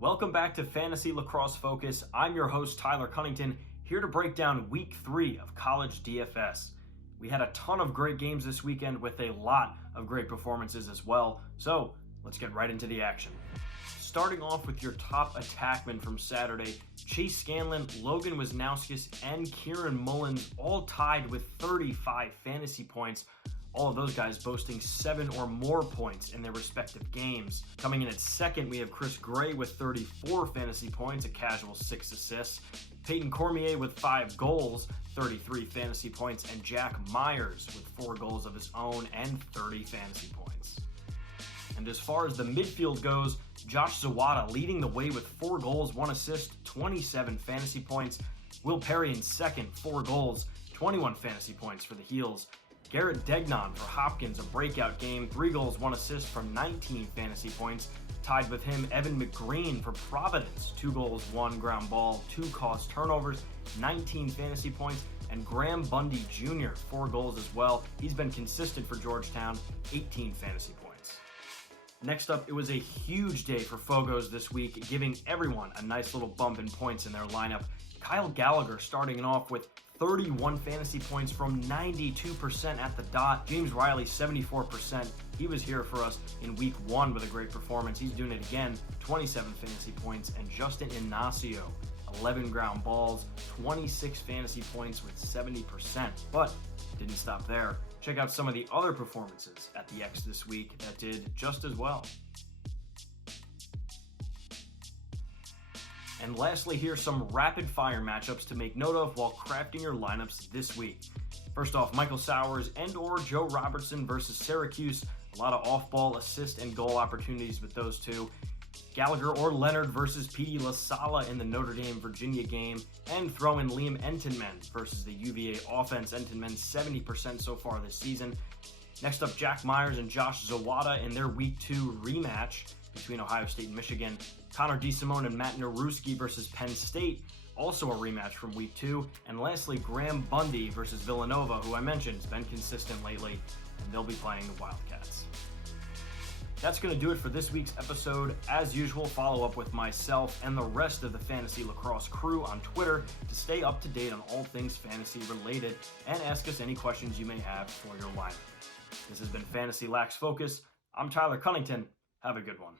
Welcome back to Fantasy Lacrosse Focus. I'm your host, Ty Cunnington, here to break down Week 3 of College DFS. We had a ton of great games this weekend with a lot of great performances as well, so let's get right into the action. Starting off with your top attackmen from Saturday, Chase Scanlon, Logan Wisnauskas, and Kieran Mullins all tied with 35 fantasy points. All of those guys boasting 7 or more points in their respective games. Coming in at second, we have Chris Gray with 34 fantasy points, a casual 6 assists. Peyton Cormier with 5 goals, 33 fantasy points, and Jack Myers with 4 goals of his own and 30 fantasy points. And as far as the midfield goes, Josh Zawada leading the way with 4 goals, 1 assist, 27 fantasy points. Will Perry in second, 4 goals, 21 fantasy points for the Heels. Garrett Degnan for Hopkins, a breakout game, 3 goals, 1 assist from 19 fantasy points. Tied with him, Evan McGreen for Providence, 2 goals, 1 ground ball, 2 caused turnovers, 19 fantasy points. And Graham Bundy Jr., 4 goals as well. He's been consistent for Georgetown, 18 fantasy points. Next up, it was a huge day for Fogos this week, giving everyone a nice little bump in points in their lineup. Kyle Gallagher starting it off with 31 fantasy points from 92% at the dot. James Reilly, 74%. He was here for us in week 1 with a great performance. He's doing it again, 27 fantasy points. And Justin Ignacio, 11 ground balls, 26 fantasy points with 70%. But didn't stop there. Check out some of the other performances at the X this week that did just as well. And lastly, here's some rapid fire matchups to make note of while crafting your lineups this week. First off, Michael Sowers and or Joe Robertson versus Syracuse. A lot of off-ball assist and goal opportunities with those two. Gallagher or Leonard versus P.D. LaSala in the Notre Dame-Virginia game. And throw in Liam Entenmann versus the UVA offense. Entenmann 70% so far this season. Next up, Jack Myers and Josh Zawada in their Week 2 rematch between Ohio State and Michigan. Connor DeSimone and Matt Naruski versus Penn State, also a rematch from Week 2. And lastly, Graham Bundy versus Villanova, who I mentioned has been consistent lately, and they'll be playing the Wildcats. That's going to do it for this week's episode. As usual, follow up with myself and the rest of the Fantasy Lacrosse crew on Twitter to stay up to date on all things fantasy related and ask us any questions you may have for your lineup. This has been Fantasy Lax Focus. I'm Tyler Cunnington. Have a good one.